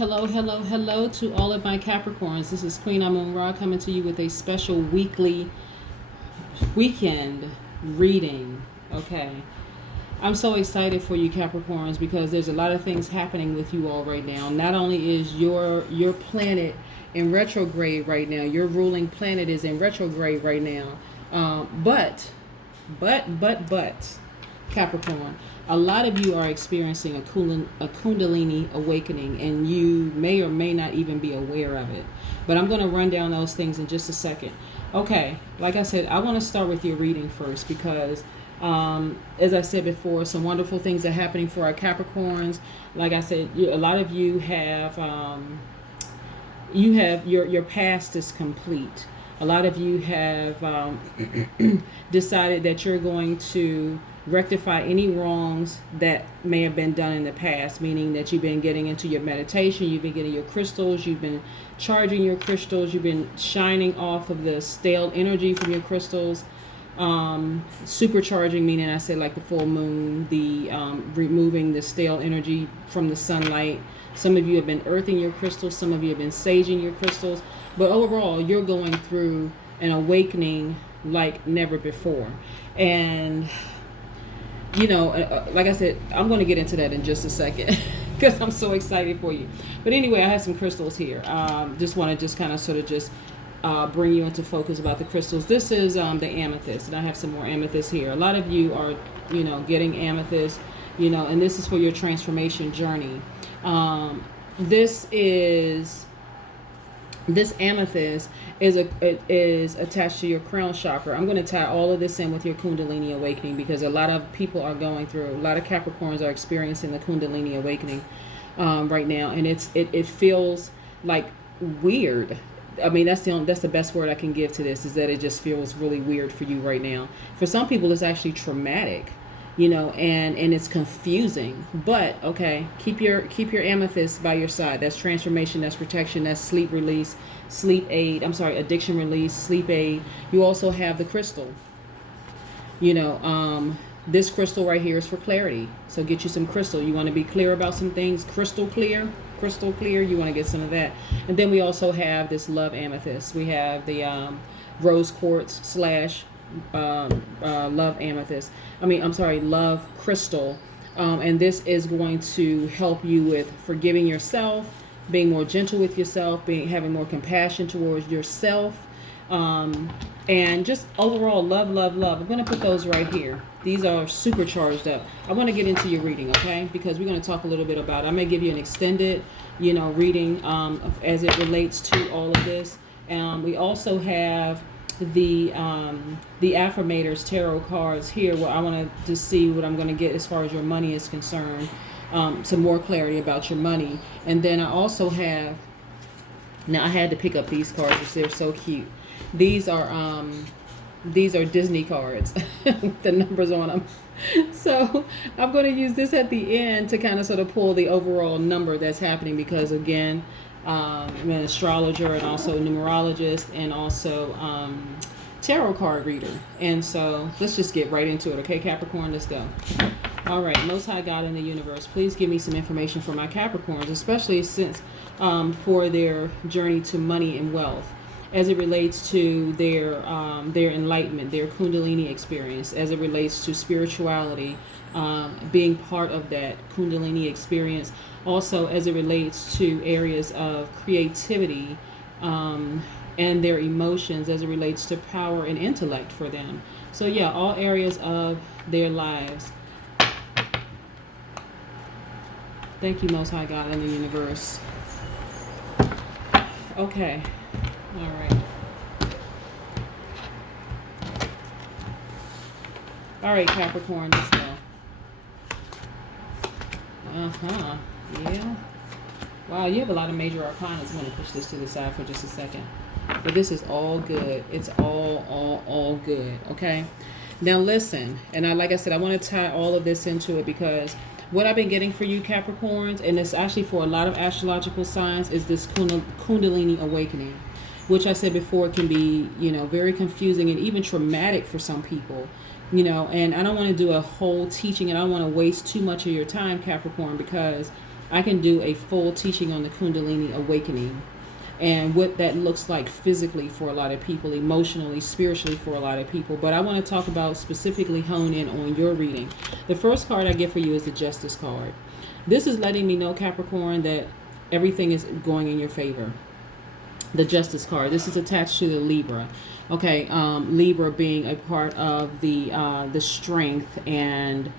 Hello, hello, hello to all of my Capricorns. This is Queen Amun Ra coming to you with a special weekend reading. Okay. I'm so excited for you Capricorns because there's a lot of things happening with you all right now. Not only is your planet in retrograde right now, your ruling planet is in retrograde right now. But Capricorn, a lot of you are experiencing a Kundalini awakening, and you may or may not even be aware of it. But I'm going to run down those things in just a second. Okay, like I said, I want to start with your reading first because, as I said before, some wonderful things are happening for our Capricorns. Like I said, a lot of you have your past is complete. A lot of you have decided that you're going to rectify any wrongs that may have been done in the past, meaning that you've been getting into your meditation, you've been getting your crystals, you've been charging your crystals, you've been shining off of the stale energy from your crystals, supercharging, meaning I say like the full moon, the removing the stale energy from the sunlight. Some of you have been earthing your crystals, some of you have been saging your crystals, but overall you're going through an awakening like never before. And like I said, I'm going to get into that in just a second because I'm so excited for you. But anyway, I have some crystals here. Just want to kind of sort of just bring you into focus about the crystals. This is the amethyst, and I have some more amethyst here. A lot of you are, getting amethyst, and this is for your transformation journey. This amethyst is attached to your crown chakra. I'm going to tie all of this in with your Kundalini awakening because a lot of people are going through, a lot of Capricorns are experiencing the Kundalini awakening right now, and it feels like weird. I mean, that's the best word I can give to this, is that it just feels really weird for you right now. For some people, it's actually traumatic. And it's confusing, but okay, keep your amethyst by your side. That's transformation, that's protection, that's sleep release, addiction release, sleep aid. You also have the crystal. This crystal right here is for clarity. So get you some crystal. You want to be clear about some things, crystal clear. You want to get some of that. And then we also have this love amethyst. We have the rose quartz slash love amethyst. Love crystal. And this is going to help you with forgiving yourself, being more gentle with yourself, having more compassion towards yourself, and just overall love. I'm going to put those right here. These are super charged up. I want to get into your reading, okay? Because we're going to talk a little bit about it. I may give you an extended, reading as it relates to all of this. We also have the affirmators tarot cards here, where I want to just see what I'm going to get as far as your money is concerned, some more clarity about your money. And then I also have, now I had to pick up these cards because they're so cute. These are Disney cards with the numbers on them. So I'm going to use this at the end to kind of sort of pull the overall number that's happening, because again, I'm an astrologer and also a numerologist and also tarot card reader. And so let's just get right into it, okay, Capricorn? Let's go. All right, Most High God in the universe, please give me some information for my Capricorns, especially since for their journey to money and wealth, as it relates to their enlightenment, their Kundalini experience, as it relates to spirituality, being part of that Kundalini experience, also as it relates to areas of creativity and their emotions, as it relates to power and intellect for them. So yeah, all areas of their lives. Thank you, Most High God in the universe. Okay. All right. All right, Capricorn, let's go. Yeah. Wow, you have a lot of major arcana. I'm going to push this to the side for just a second. But this is all good. It's all good. Okay. Now listen, and like I said, I want to tie all of this into it because what I've been getting for you Capricorns, and it's actually for a lot of astrological signs, is this Kundalini awakening, which I said before can be, very confusing and even traumatic for some people. And I don't want to do a whole teaching, and I don't want to waste too much of your time, Capricorn, because I can do a full teaching on the Kundalini awakening and what that looks like physically for a lot of people, emotionally, spiritually for a lot of people. But I want to talk about specifically hone in on your reading. The first card I get for you is the Justice card. This is letting me know, Capricorn, that everything is going in your favor. The Justice card. This is attached to the Libra. Okay, Libra being a part of the strength, and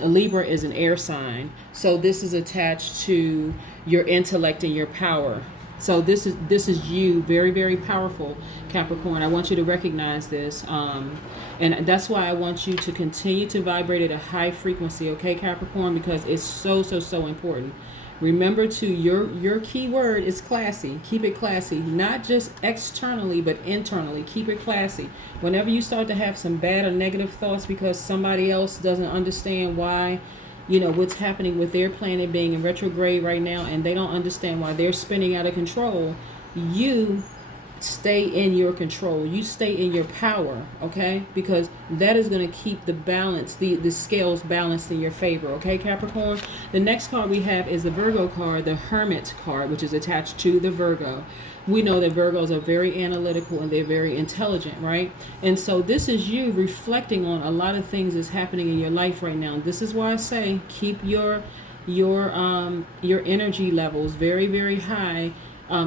Libra is an air sign. So this is attached to your intellect and your power. So this is you, very, very powerful, Capricorn. I want you to recognize this, and that's why I want you to continue to vibrate at a high frequency, okay, Capricorn, because it's so, so, so important. Remember to your key word is classy. Keep it classy, not just externally, but internally. Keep it classy. Whenever you start to have some bad or negative thoughts because somebody else doesn't understand why, what's happening with their planet being in retrograde right now, and they don't understand why they're spinning out of control, you stay in your control. You stay in your power, okay? Because that is going to keep the balance, the scales balanced in your favor, okay, Capricorn? The next card we have is the Virgo card, the Hermit card, which is attached to the Virgo. We know that Virgos are very analytical and they're very intelligent, right? And so this is you reflecting on a lot of things that's happening in your life right now. This is why I say keep your energy levels very, very high.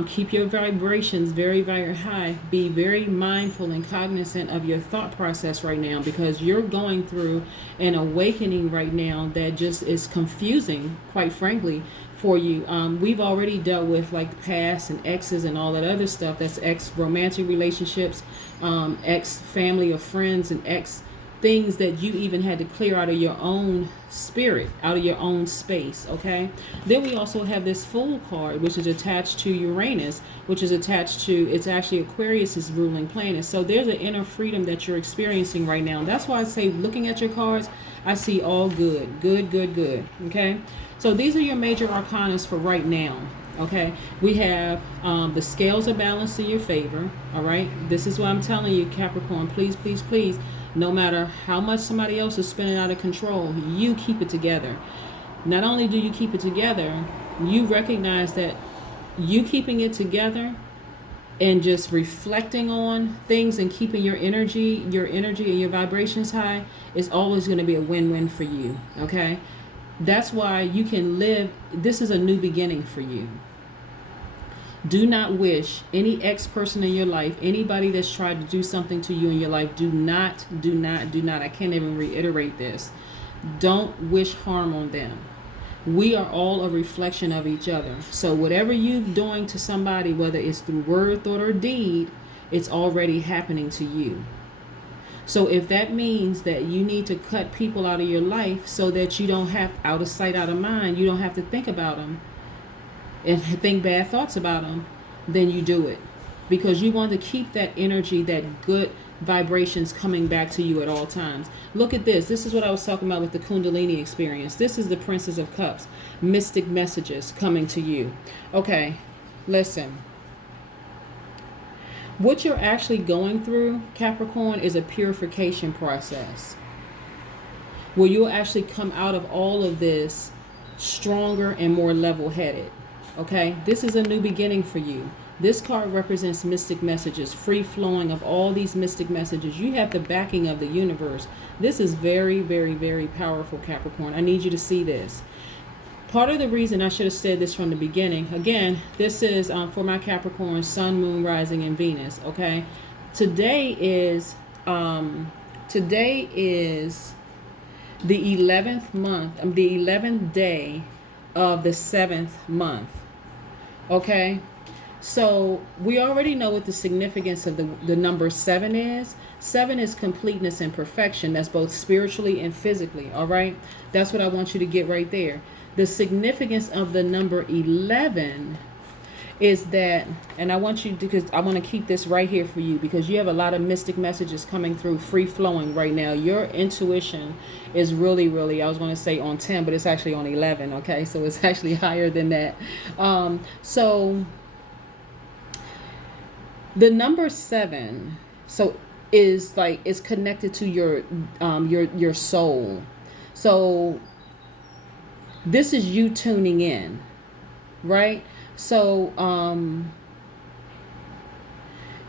Keep your vibrations very, very high. Be very mindful and cognizant of your thought process right now, because you're going through an awakening right now that just is confusing, quite frankly, for you. We've already dealt with like past and exes and all that other stuff. That's ex romantic relationships, ex family or friends, and ex things that you even had to clear out of your own spirit, out of your own space, okay? Then we also have this Fool card, which is attached to Uranus, which is attached to, it's actually Aquarius's ruling planet. So there's an inner freedom that you're experiencing right now. That's why I say, looking at your cards, I see all good, okay? So these are your major arcanas for right now. Okay, we have the scales are balanced in your favor. All right, this is what I'm telling you, Capricorn. Please, please, please, no matter how much somebody else is spinning out of control, you keep it together. Not only do you keep it together, you recognize that you keeping it together and just reflecting on things and keeping your energy and your vibrations high is always going to be a win-win for you. Okay, that's why you can live. This is a new beginning for you. Do not wish any ex-person in your life, anybody that's tried to do something to you in your life, do not, I can't even reiterate this. Don't wish harm on them. We are all a reflection of each other. So whatever you're doing to somebody, whether it's through word, thought, or deed, it's already happening to you. So if that means that you need to cut people out of your life so that you don't have, out of sight, out of mind, you don't have to think about them and think bad thoughts about them, then you do it. Because you want to keep that energy, that good vibrations coming back to you at all times. Look at this. This is what I was talking about with the Kundalini experience. This is the Princess of Cups. Mystic messages coming to you. Okay, listen. What you're actually going through, Capricorn, is a purification process where you'll actually come out of all of this stronger and more level-headed. Okay, this is a new beginning for you. This card represents mystic messages, free flowing of all these mystic messages. You have the backing of the universe. This is very, very, very powerful, Capricorn. I need you to see this. Part of the reason I should have said this from the beginning, again, this is for my Capricorn, Sun, Moon, Rising, and Venus. Okay, today is the 11th month, the 11th day of the 7th month. Okay, so we already know what the significance of the number 7 is. 7 is completeness and perfection. That's both spiritually and physically. All right, that's what I want you to get right there. The significance of the number 11 is that, and I want you to, because I want to keep this right here for you, because you have a lot of mystic messages coming through, free flowing right now. Your intuition is really, really, I was going to say on 10, but it's actually on 11. Okay, so it's actually higher than that. So the number 7, so is like, it's connected to your soul. So This is you tuning in, right? So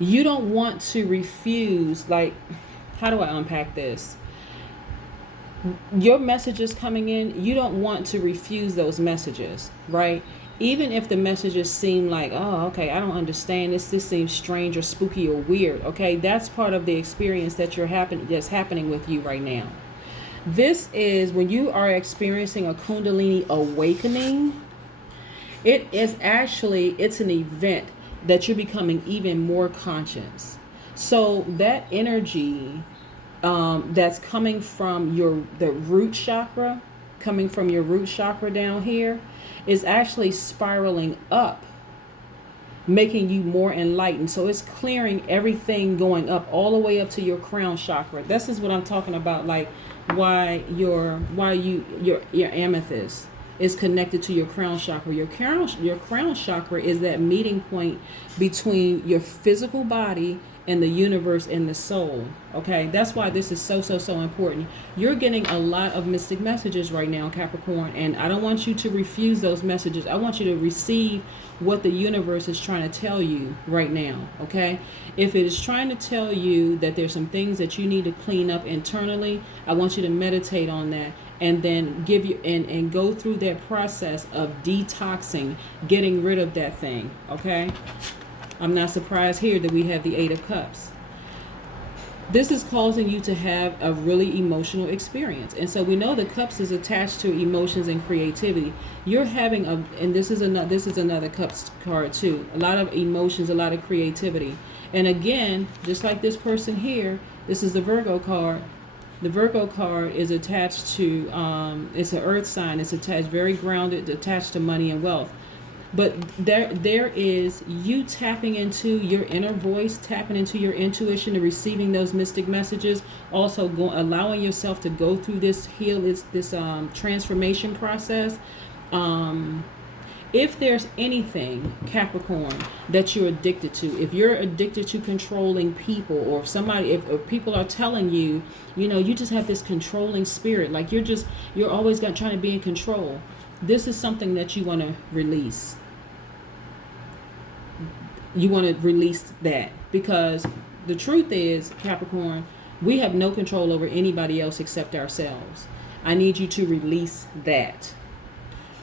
you don't want to refuse, like, how do I unpack this? Your messages coming in, you don't want to refuse those messages, right? Even if the messages seem like, oh, okay, I don't understand this. This seems strange or spooky or weird. Okay, that's part of the experience that's happening with you right now. This is when you are experiencing a Kundalini awakening. It's an event that you're becoming even more conscious. So that energy that's coming from the root chakra, coming from your root chakra down here, is actually spiraling up, making you more enlightened. So it's clearing everything going up all the way up to your crown chakra. This is what I'm talking about, like why your amethyst is connected to your crown chakra. Your crown chakra is that meeting point between your physical body and the universe and the soul. Okay, that's why this is so important. You're getting a lot of mystic messages right now, Capricorn, and I don't want you to refuse those messages. I want you to receive what the universe is trying to tell you right now. Okay, if it is trying to tell you that there's some things that you need to clean up internally, I want you to meditate on that, and then give you and go through that process of detoxing, getting rid of that thing. Okay, I'm not surprised here that we have the 8 of Cups. This is causing you to have a really emotional experience. And so we know the Cups is attached to emotions and creativity. You're having and this is another Cups card too. A lot of emotions, a lot of creativity. And again, just like this person here, this is the Virgo card. The Virgo card is attached to, it's an earth sign. It's attached, very grounded, attached to money and wealth. But there is you tapping into your inner voice, tapping into your intuition and receiving those mystic messages. Also allowing yourself to go through this transformation process. If there's anything, Capricorn, that you're addicted to, if you're addicted to controlling people, or if people are telling you, you just have this controlling spirit, like you're always trying to be in control. This is something that you want to release. You want to release that, because the truth is, Capricorn, we have no control over anybody else except ourselves. I need you to release that.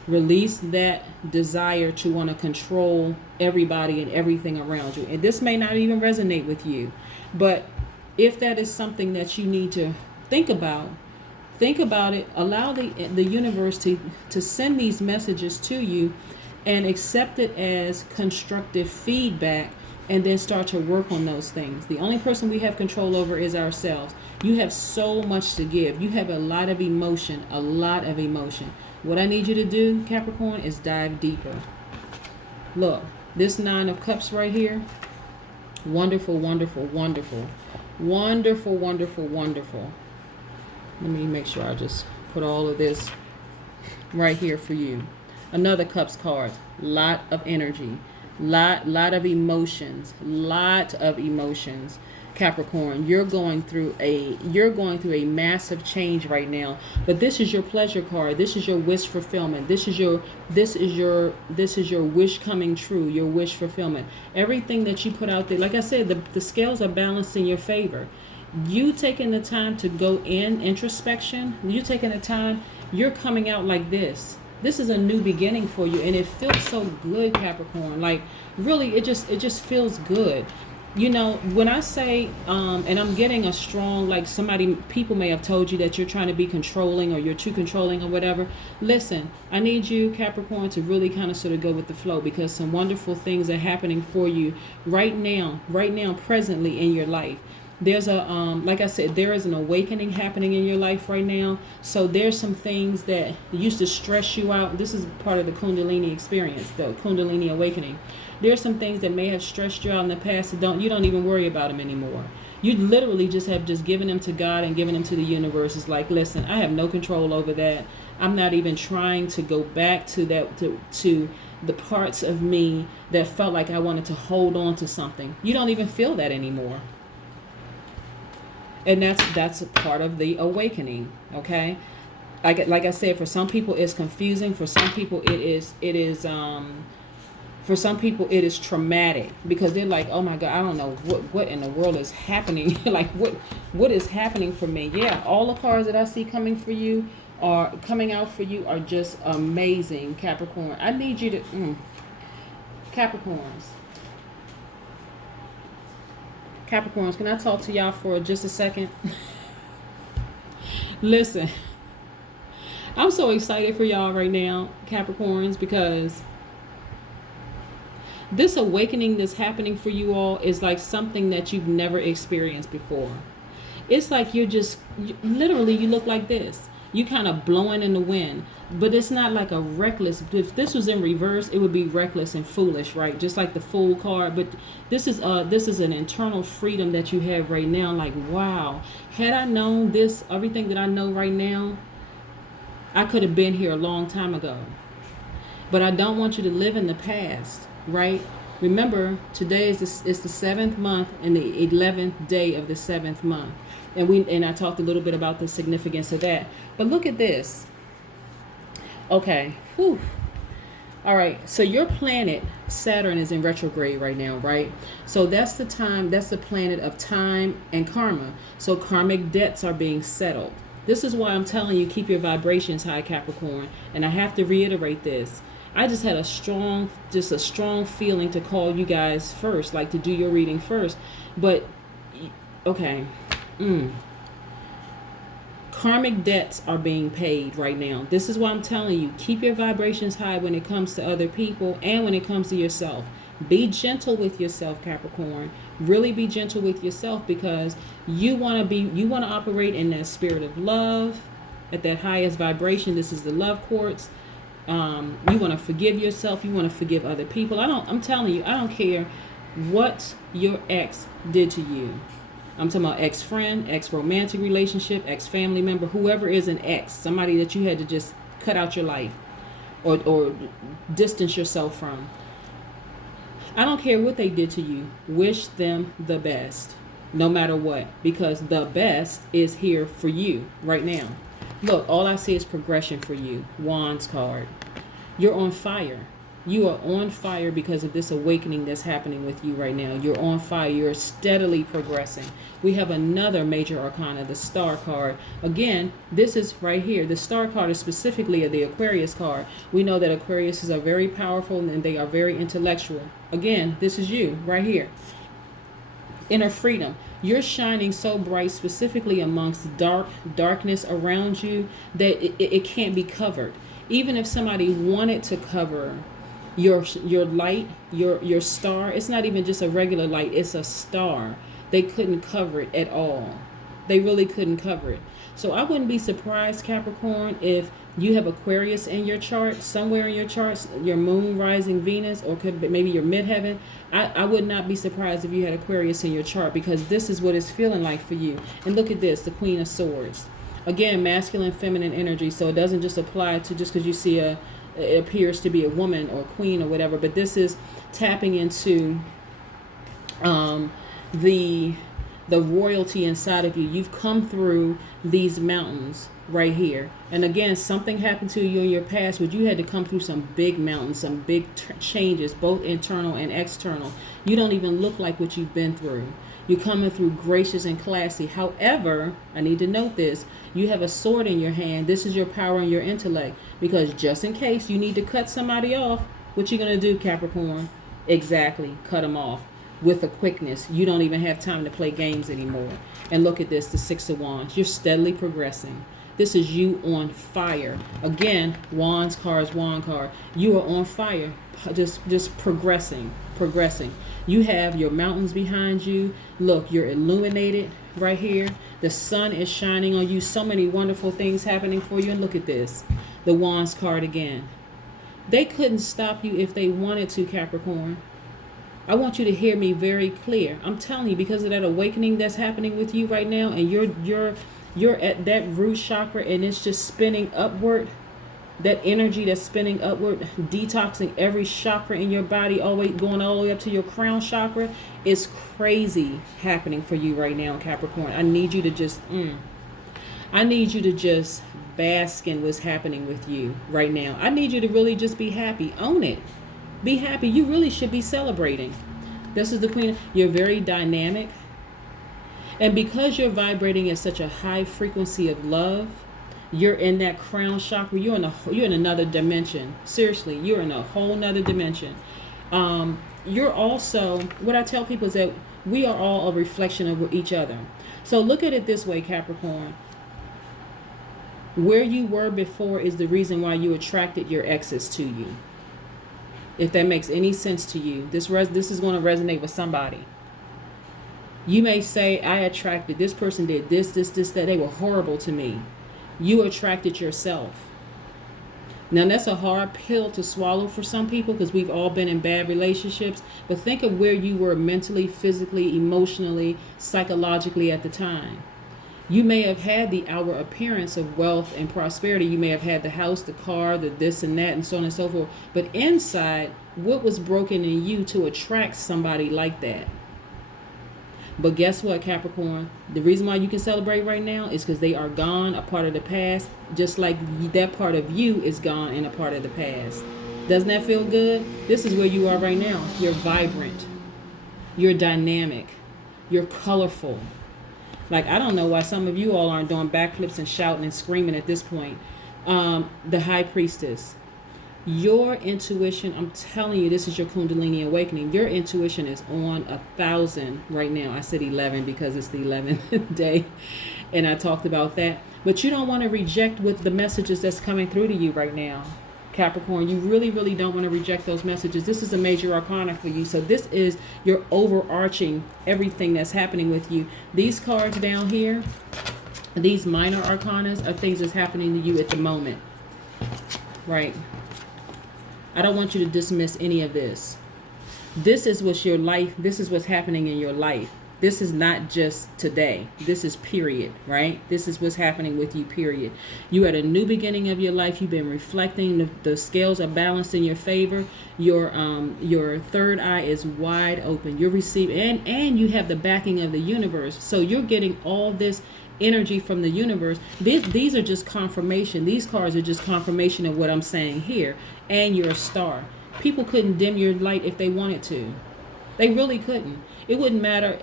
Release that desire to want to control everybody and everything around you. And this may not even resonate with you, but if that is something that you need to think about it. Allow the universe to send these messages to you, and accept it as constructive feedback, and then start to work on those things. The only person we have control over is ourselves. You have so much to give. You have a lot of emotion. What I need you to do, Capricorn, is dive deeper. Look, this 9 of Cups right here. Wonderful, wonderful, wonderful. Wonderful, wonderful, wonderful. Let me make sure I just put all of this right here for you. Another Cups card. Lot of energy. Lot of emotions. Capricorn, you're going through a massive change right now. But this is your pleasure card. This is your wish fulfillment. This is your wish coming true, your wish fulfillment. Everything that you put out there, like I said, the scales are balanced in your favor. You taking the time to go in introspection, you taking the time, you're coming out like this. This is a new beginning for you, and it feels so good, Capricorn. Like, really, it just feels good. When I say, and I'm getting a strong, like people may have told you that you're trying to be controlling, or you're too controlling, or whatever. Listen, I need you, Capricorn, to really kind of sort of go with the flow, because some wonderful things are happening for you right now, presently in your life. There's like I said, there is an awakening happening in your life right now. So there's some things that used to stress you out. This is part of the Kundalini experience, the Kundalini awakening. There's some things that may have stressed you out in the past that you don't even worry about them anymore. You literally just given them to God and given them to the universe. It's like, listen, I have no control over that. I'm not even trying to go back to that, to the parts of me that felt like I wanted to hold on to something. You don't even feel that anymore. And that's a part of the awakening, okay? like I said, for some people it's confusing. For some people for some people it is traumatic, because they're like, oh my God, I don't know what in the world is happening. Like what is happening for me? Yeah, all the cards that I see coming out for you are just amazing, Capricorn. I need you to Capricorns, can I talk to y'all for just a second? Listen, I'm so excited for y'all right now, Capricorns, because this awakening that's happening for you all is like something that you've never experienced before. It's like literally you look like this. You kind of blowing in the wind, but it's not like a reckless. If this was in reverse, it would be reckless and foolish, right? Just like the Fool card. But this is an internal freedom that you have right now. Like, wow, had I known this, everything that I know right now, I could have been here a long time ago. But I don't want you to live in the past, right? Remember, today is the 7th month and the 11th day of the 7th month. And I talked a little bit about the significance of that. But look at this. Okay. Whew. All right. So your planet, Saturn, is in retrograde right now, right? So that's the planet of time and karma. So karmic debts are being settled. This is why I'm telling you, keep your vibrations high, Capricorn. And I have to reiterate this. I just had a strong feeling to call you guys first, like to do your reading first. But, okay. Karmic debts are being paid right now. This is why I'm telling you, keep your vibrations high when it comes to other people and when it comes to yourself. Be gentle with yourself, Capricorn. Really be gentle with yourself, because you want to operate in that spirit of love at that highest vibration. This is the love quartz. You want to forgive yourself. You want to forgive other people. I'm telling you, I don't care what your ex did to you. I'm talking about ex-friend, ex-romantic relationship, ex-family member, whoever is an ex, somebody that you had to just cut out your life or distance yourself from. I don't care what they did to you. Wish them the best, no matter what, because the best is here for you right now. Look, all I see is progression for you. Wands card. You're on fire. You are on fire because of this awakening that's happening with you right now. You're on fire. You're steadily progressing. We have another major arcana, the Star card. Again, this is right here. The Star card is specifically the Aquarius card. We know that Aquariuses are very powerful and they are very intellectual. Again, this is you right here. Inner freedom. You're shining so bright, specifically amongst darkness around you, that it can't be covered. Even if somebody wanted to cover your light, your star, it's not even just a regular light, it's a star. They couldn't cover it at all. They really couldn't cover it. So I wouldn't be surprised, Capricorn, if you have Aquarius in your chart, somewhere in your charts, your moon, rising, Venus, or could be maybe your midheaven. I would not be surprised if you had Aquarius in your chart, because this is what it's feeling like for you. And look at this, the Queen of Swords. Again, masculine, feminine energy. So it doesn't just apply to just because you see it appears to be a woman or a queen or whatever, but this is tapping into the royalty inside of you. You've come through these mountains right here, and again, something happened to you in your past where you had to come through some big mountains, some big changes, both internal and external. You don't even look like what you've been through. You're coming through gracious and classy. However, I need to note this. You have a sword in your hand. This is your power and your intellect. Because just in case you need to cut somebody off, what you going to do, Capricorn? Exactly. Cut them off with a quickness. You don't even have time to play games anymore. And look at this, the Six of Wands. You're steadily progressing. This is you on fire. Again, Wands cards, Wand card. You are on fire. Just progressing. You have your mountains behind you. Look, you're illuminated right here. The sun is shining on you. So many wonderful things happening for you. And look at this, the Wands card again. They couldn't stop you if they wanted to, Capricorn. I want you to hear me very clear. I'm telling you, because of that awakening that's happening with you right now, and you're at that root chakra and it's just spinning upward. That energy that's spinning upward, detoxing every chakra in your body, going all the way up to your crown chakra, is crazy happening for you right now, Capricorn. I need you to just, I need you to just bask in what's happening with you right now. I need you to really just be happy. Own it. Be happy. You really should be celebrating. This is the Queen. You're very dynamic. And because you're vibrating at such a high frequency of love, you're in that crown chakra. You're in another dimension. Seriously, you're in a whole nother dimension. You're also, what I tell people is that we are all a reflection of each other. So look at it this way, Capricorn. Where you were before is the reason why you attracted your exes to you. If that makes any sense to you, this is going to resonate with somebody. You may say, I attracted, this person did this, that. They were horrible to me. You attracted yourself. Now, that's a hard pill to swallow for some people because we've all been in bad relationships. But think of where you were mentally, physically, emotionally, psychologically at the time. You may have had the outer appearance of wealth and prosperity. You may have had the house, the car, the this and that, and so on and so forth. But inside, what was broken in you to attract somebody like that? But guess what, Capricorn? The reason why you can celebrate right now is because they are gone, a part of the past, just like that part of you is gone and a part of the past. Doesn't that feel good? This is where you are right now. You're vibrant. You're dynamic. You're colorful. Like, I don't know why some of you all aren't doing backflips and shouting and screaming at this point. The High Priestess. Your intuition, I'm telling you, this is your Kundalini awakening. Your intuition is on 1,000 right now. I said 11 because it's the 11th day, and I talked about that. But you don't want to reject with the messages that's coming through to you right now, Capricorn. You really, really don't want to reject those messages. This is a major arcana for you. So this is your overarching everything that's happening with you. These cards down here, these minor arcanas are things that's happening to you at the moment, right? I don't want you to dismiss any of this. This is what's your life. This is what's happening in your life. This is not just today. This is period, right? This is what's happening with you, period. You're at a new beginning of your life. You've been reflecting. The scales are balanced in your favor. Your third eye is wide open. You're receiving, and you have the backing of the universe. So you're getting all this energy from the universe. These are just confirmation. These cards are just confirmation of what I'm saying here. And you're a star. People couldn't dim your light if they wanted to. They really couldn't. It wouldn't matter.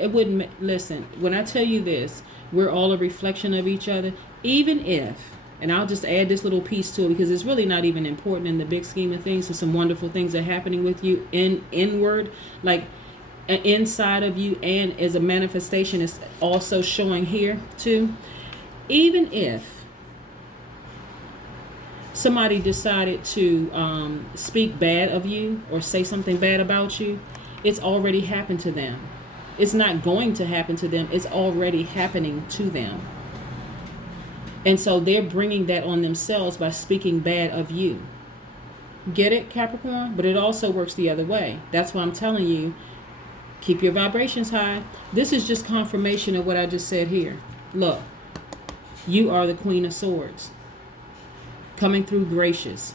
Listen, when I tell you this, we're all a reflection of each other. Even if, and I'll just add this little piece to it because it's really not even important in the big scheme of things. So some wonderful things are happening with you inward, like inside of you, and as a manifestation is also showing here too. Even if somebody decided to speak bad of you or say something bad about you, it's already happened to them. It's not going to happen to them. It's already happening to them. And so they're bringing that on themselves by speaking bad of you. Get it, Capricorn? But it also works the other way. That's why I'm telling you, keep your vibrations high. This is just confirmation of what I just said here. Look, you are the Queen of Swords. Coming through gracious.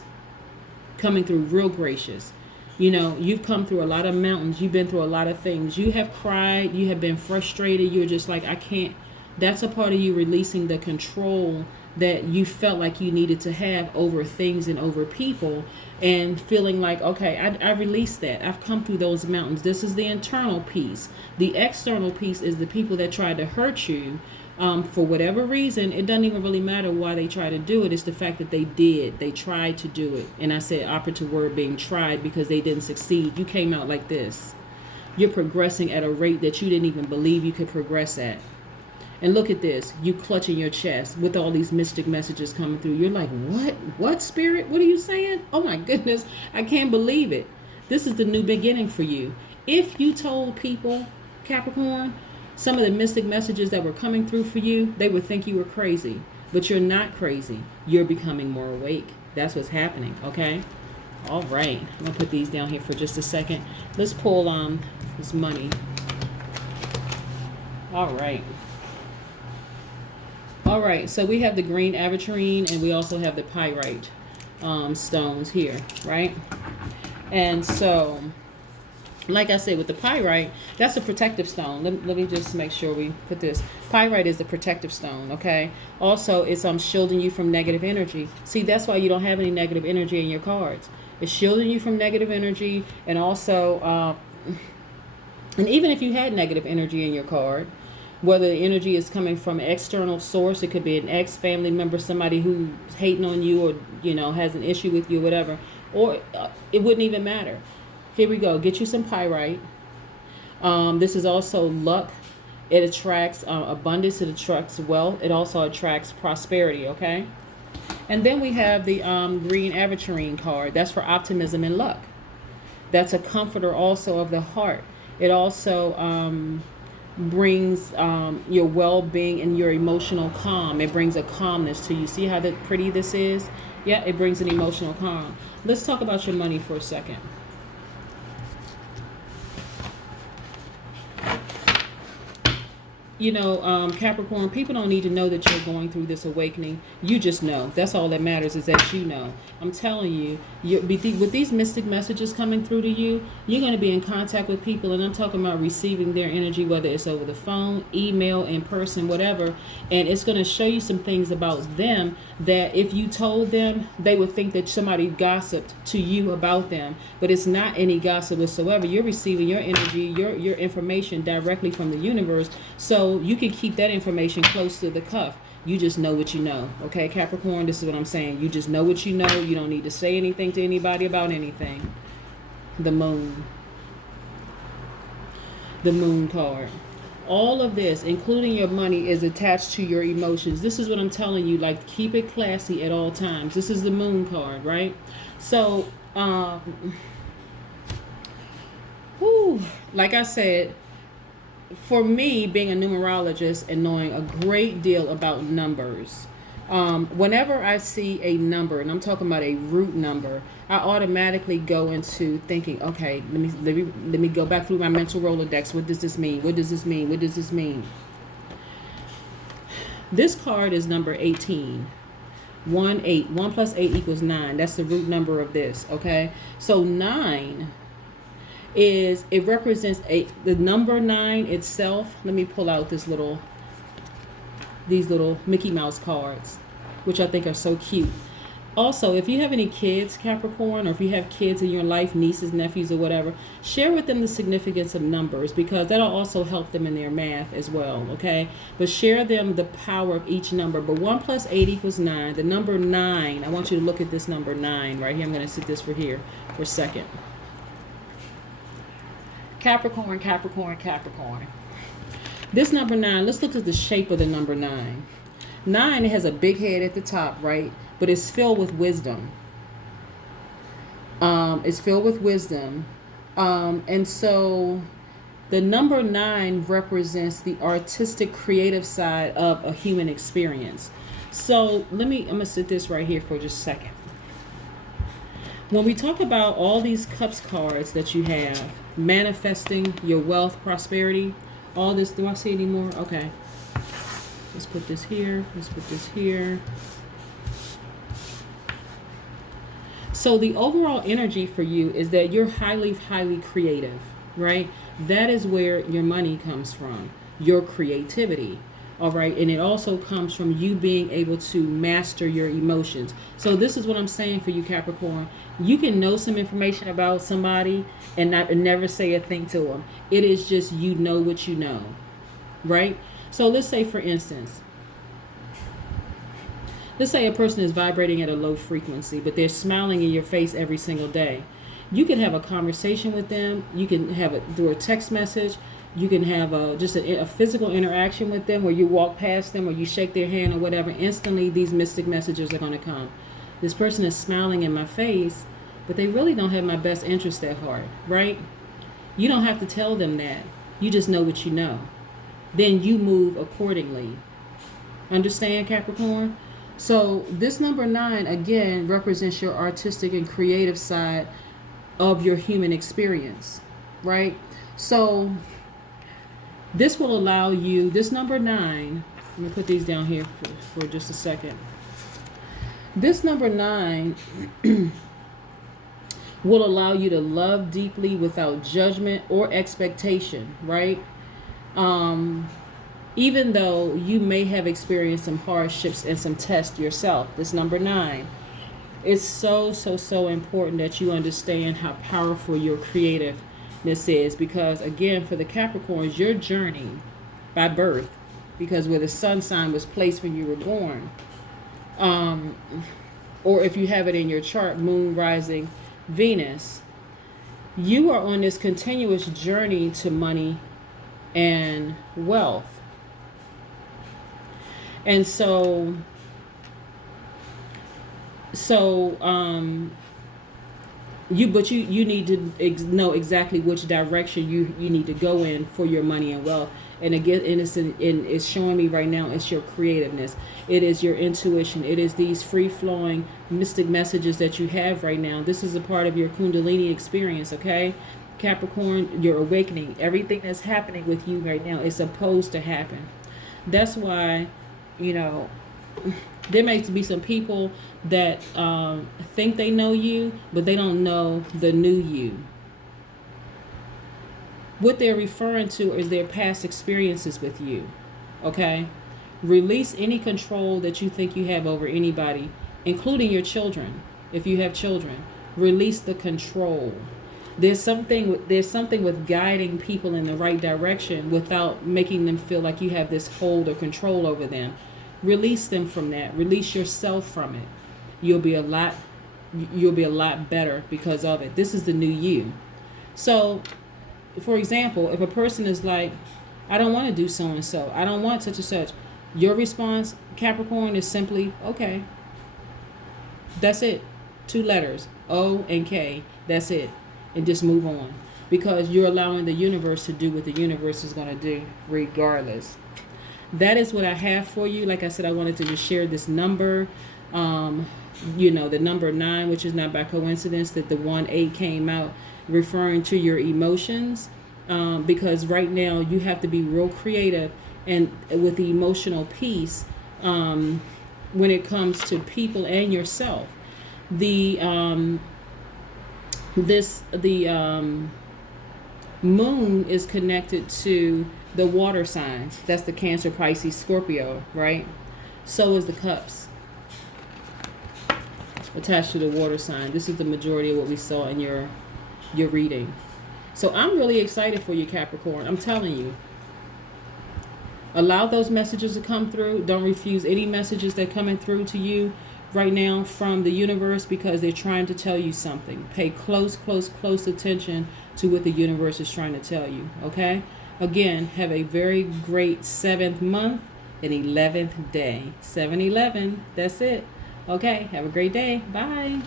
Coming through real gracious. You know, you've come through a lot of mountains. You've been through a lot of things. You have cried. You have been frustrated. You're just like, I can't. That's a part of you releasing the control that you felt like you needed to have over things and over people, and feeling like, okay, I released that. I've come through those mountains. This is the internal piece. The external piece is the people that tried to hurt you. For whatever reason, it doesn't even really matter why they try to do it. It's the fact that they did. They tried to do it. And I said operative word being tried because they didn't succeed. You came out like this. You're progressing at a rate that you didn't even believe you could progress at. And look at this. You clutching your chest with all these mystic messages coming through. You're like, what? What, Spirit? What are you saying? Oh my goodness. I can't believe it. This is the new beginning for you. If you told people, Capricorn, some of the mystic messages that were coming through for you, they would think you were crazy. But you're not crazy. You're becoming more awake. That's what's happening, okay? All right. I'm going to put these down here for just a second. Let's pull this money. All right. All right. So we have the green aventurine, and we also have the pyrite stones here, right? And so like I said, with the pyrite, that's a protective stone. Let me just make sure we put this. Pyrite is the protective stone, okay? Also, it's shielding you from negative energy. See, that's why you don't have any negative energy in your cards. It's shielding you from negative energy, and also, and even if you had negative energy in your card, whether the energy is coming from an external source, it could be an ex-family member, somebody who's hating on you, or, you know, has an issue with you, whatever, or it wouldn't even matter. Here we go. Get you some pyrite. This is also luck. It attracts abundance. It attracts wealth. It also attracts prosperity, okay? And then we have the green aventurine card. That's for optimism and luck. That's a comforter also of the heart. It also brings your well-being and your emotional calm. It brings a calmness to you. See how pretty this is? Yeah, it brings an emotional calm. Let's talk about your money for a second. You know, Capricorn, people don't need to know that you're going through this awakening. You just know. That's all that matters, is that you know. I'm telling you, with these mystic messages coming through to you, you're going to be in contact with people, and I'm talking about receiving their energy, whether it's over the phone, email, in person, whatever, and it's going to show you some things about them that if you told them, they would think that somebody gossiped to you about them, but it's not any gossip whatsoever. You're receiving your energy, your information directly from the universe, so you can keep that information close to the cuff. You just know what you know. Okay, Capricorn, this is what I'm saying. You just know what you know. You don't need to say anything to anybody about anything. The moon. The moon card. All of this, including your money, is attached to your emotions. This is what I'm telling you. Like, keep it classy at all times. This is the moon card, right? So, like I said, for me, being a numerologist and knowing a great deal about numbers, whenever I see a number, and I'm talking about a root number, I automatically go into thinking, okay, let me go back through my mental Rolodex. What does this mean? What does this mean? What does this mean? This card is number 18. 1 plus 8 equals 9. That's the root number of this, okay? So 9 it represents the number 9 itself. Let me pull out these little Mickey Mouse cards, which I think are so cute. Also, if you have any kids, Capricorn, or if you have kids in your life, nieces, nephews, or whatever, share with them the significance of numbers, because that'll also help them in their math as well, okay? But share them the power of each number. But 1 plus 8 equals 9. The number 9, I want you to look at this number 9 right here. I'm going to sit this for a second. Capricorn, Capricorn, Capricorn. This number 9, let's look at the shape of the number 9. 9, it has a big head at the top, right? But it's filled with wisdom. It's filled with wisdom. And so the number 9 represents the artistic, creative side of a human experience. So I'm going to sit this right here for just a second. When we talk about all these cups cards that you have, manifesting your wealth, prosperity, all this, do I see any more? Okay. Let's put this here. Let's put this here. So the overall energy for you is that you're highly, highly creative, right? That is where your money comes from, your creativity. All right. And it also comes from you being able to master your emotions. So this is what I'm saying for you, Capricorn. You can know some information about somebody and never say a thing to them. It is just, you know what you know. Right. So let's say, for instance, let's say a person is vibrating at a low frequency, but they're smiling in your face every single day. You can have a conversation with them. You can have it through a text message. You can have just a physical interaction with them, where you walk past them or you shake their hand or whatever. Instantly, these mystic messages are going to come. This person is smiling in my face, but they really don't have my best interest at heart, right? You don't have to tell them that. You just know what you know. Then you move accordingly. Understand, Capricorn? So this number 9, again, represents your artistic and creative side of your human experience, right? So this will allow you, this number 9, let me put these down here for just a second. This number 9 will allow you to love deeply without judgment or expectation, right? Even though you may have experienced some hardships and some tests yourself. This number 9. It's so important that you understand how powerful your creativeness is, because again, for the Capricorns, your journey by birth, because where the sun sign was placed when you were born, or if you have it in your chart, moon, rising, Venus, you are on this continuous journey to money and wealth. And so you need to know exactly which direction you need to go in for your money and wealth. And again, it's showing me right now, it's your creativeness. It is your intuition. It is these free-flowing mystic messages that you have right now. This is a part of your Kundalini experience, okay? Capricorn, your awakening. Everything that's happening with you right now is supposed to happen. That's why, there may be some people that think they know you, but they don't know the new you. What they're referring to is their past experiences with you, okay? Release any control that you think you have over anybody, including your children. If you have children, release the control. There's something with guiding people in the right direction without making them feel like you have this hold or control over them. Release them from that. Release yourself from it. You'll be a lot better because of it. This is the new you. So, for example, if a person is like, I don't want to do so and so, I don't want such and such, your response, Capricorn, is simply, okay. That's it. 2 letters, O and K. That's it. And just move on, because you're allowing the universe to do what the universe is going to do regardless. That is what I have for you. Like I said, I wanted to just share this number. The number 9, which is not by coincidence that the 1-8 came out, referring to your emotions, because right now you have to be real creative and with the emotional piece when it comes to people and yourself. The moon is connected to the water signs. That's the Cancer, Pisces, Scorpio, right? So is the cups attached to the water sign. This is the majority of what we saw in your reading. So I'm really excited for you, Capricorn. I'm telling you. Allow those messages to come through. Don't refuse any messages that are coming through to you right now from the universe, because they're trying to tell you something. Pay close attention to what the universe is trying to tell you, okay? Again, have a very great 7th month and 11th day. 7-11, that's it. Okay, have a great day. Bye.